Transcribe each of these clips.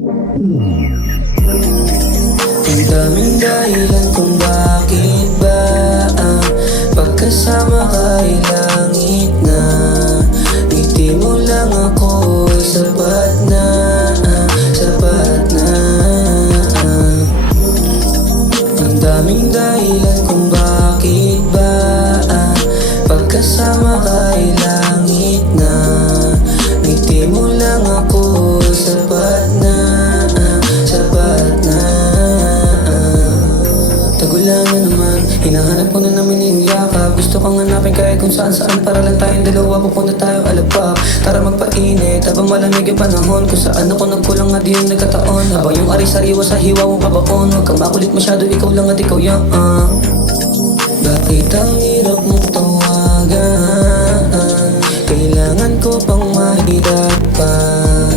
Ang daming dahilan kung bakit ba pagkasama ka ay langit na. Ngiti mo lang ako ay sapat na, sapat na. Ang daming dahilan kung bakit ba pagkasama ka ay langit na. Ngiti mo lang ako ay sapat na, sapat na. Tagulan na naman, hinahanap ko na namin yung yakap. Gusto kang hanapin kahit kung saan saan, para lang tayong dalawa, pupunta tayo alapak. Tara magpainit, habang malamig yung panahon, kung saan ako nagkulang at di yung nagkataon. Habang yung ari-sariwa sa hiwa mong kabaon, huwag kang makulit masyado, ikaw lang at ikaw yan. Bakit ang hirap mong tawagan? Kailangan ko pang mahirapan.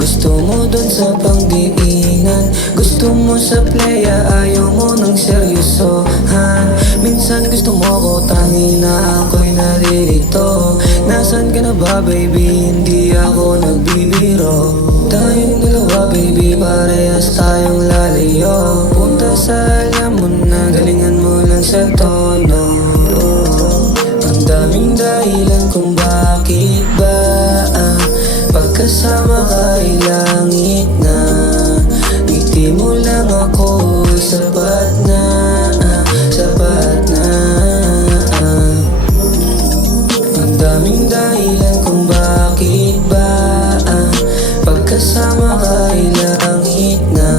Gusto mo dun sa pangdiinan, gusto mo sa playa, ayaw mo ng seryosohan. Minsan gusto mo ko, tangin na ako'y naririto. Nasaan ka na ba baby, hindi ako nagbibiro. Tayong dalawa baby, parehas tayong lalayo. Punta sa alam mo na, galingan mo lang sa tono. Ang daming dahilan kung bakit ba pagkasama ka ay langit na. Ngiti mo lang ako ay sapat na, sapat na. Ang daming dahilan kung bakit ba pagkasama ka ay langit na.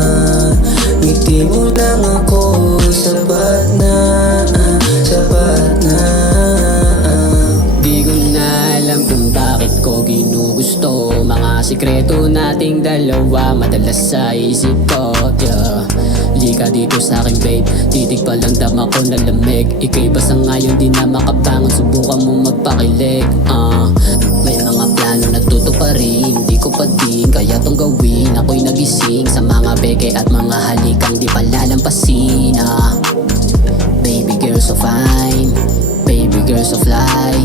Ngiti mo lang ako ay sapat na, sapat na. Di ko na alam kung bakit ko ginugusto mga sikreto nating dalawa, madalas sa isip ko, yeah. Lika dito sa akin babe, titig pa lang dama ko na lamig. Ika'y basta ngayon di na makabangon, subukan mo magpakilig. May mga plano nagtutuparin, di ko pa din kaya tong gawin. Ako'y nagising sa mga beke at mga halikang di palalampasin. Baby girl so fine, baby girl so fly,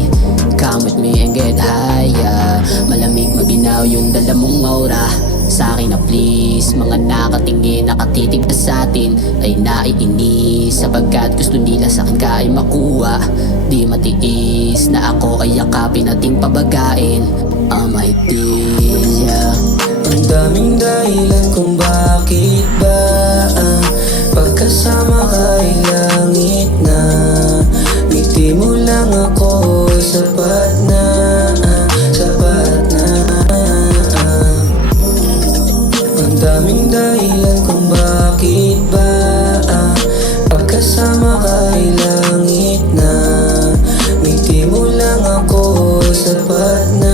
come with me and get high, yeah. Malamig maginaw yung dala mong aura sa'kin na please. Mga nakatingin, nakatitig na sa'tin ay naiinis, sapagkat gusto nila sa'kin ka ay makuha. Di matiis na ako ay yakapin ating pabagain. My dear, yeah. Ang daming dahilan kung bakit ba pagkasama ka ay langit na. Ngiti mo lang ako ay sapat na, sapat na. Ang daming dahilan kung bakit ba pagkasama ka ay langit na. Ngiti mo lang ako ay sapat na.